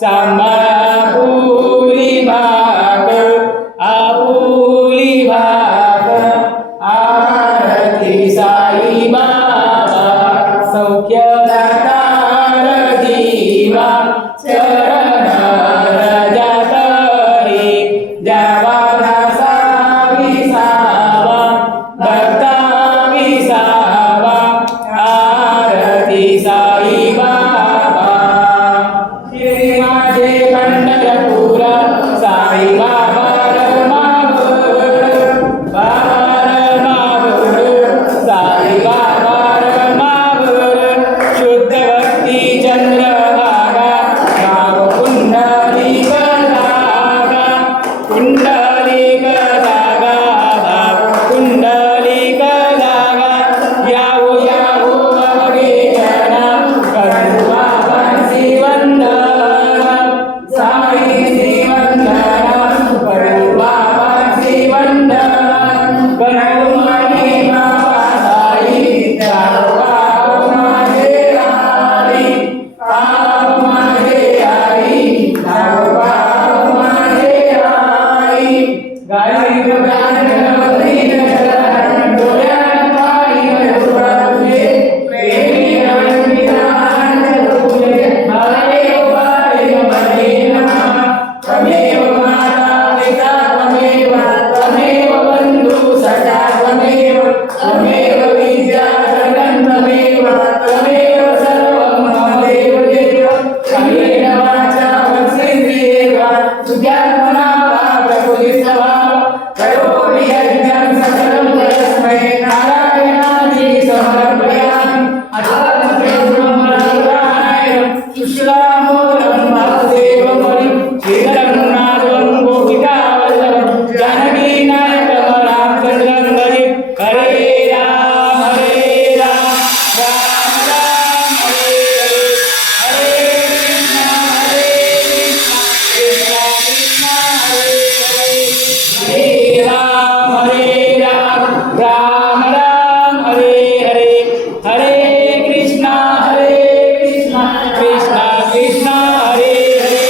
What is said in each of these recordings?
सांभापुरी भाग आपुली भाग आरती साई बाबा सौख्य दातार जीवा चरण राजा तरी द्यावा दासा विसावा भक्ता विसावा आरती साई बाबा श्री माझे पंढरपूर साई बाबा रमावर साई बाबा रमावर शुद्ध भक्ती चंद्रभागा भाव पुंडलिक धागा पुंडलिक धागा भाव पुंडलिक धागा यावो यावो अवघे जना करू बाबांची वंदना साई वंदना करू बाबांची वंदना करू माझी बाबा साई जाऊ बाबा माझे आई बाबा माझे आई जाऊ बाबा माझे आई गाई गणपती शरण डोळ्यात पायी तुझे प्रेमी रंगितान तुझे हरे हरे मदीना त्वमेव माता पिता त्वमेव बंधु सखा त्वमेव विद्या जगन् त्वमेव सर्वं मम देव देव कायेन वाचा मनसेन्द्रियेर्वा तुझ्यात्मना वा प्रकृती स्वभाव करोमि यज्ञं सकलं तस्मै नारायणाय समर्पयामि अथर्वणं शुक्लाम्बरं वासुदेवमुनिं श्रीधरं नाथं गोपिकावल्लभं जानकीनायकं रामचन्द्रं हरिं हरे राम राम राम हरे हरे हरे कृष्ण कृष्ण कृष्ण हरे हरे हरे राम राम हरे हरे हरे कृष्ण कृष्ण कृष्ण हरे हरे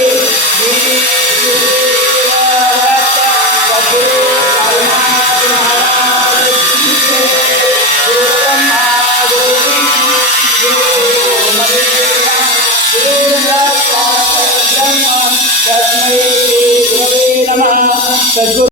तस्मै श्री गुरवे नमः।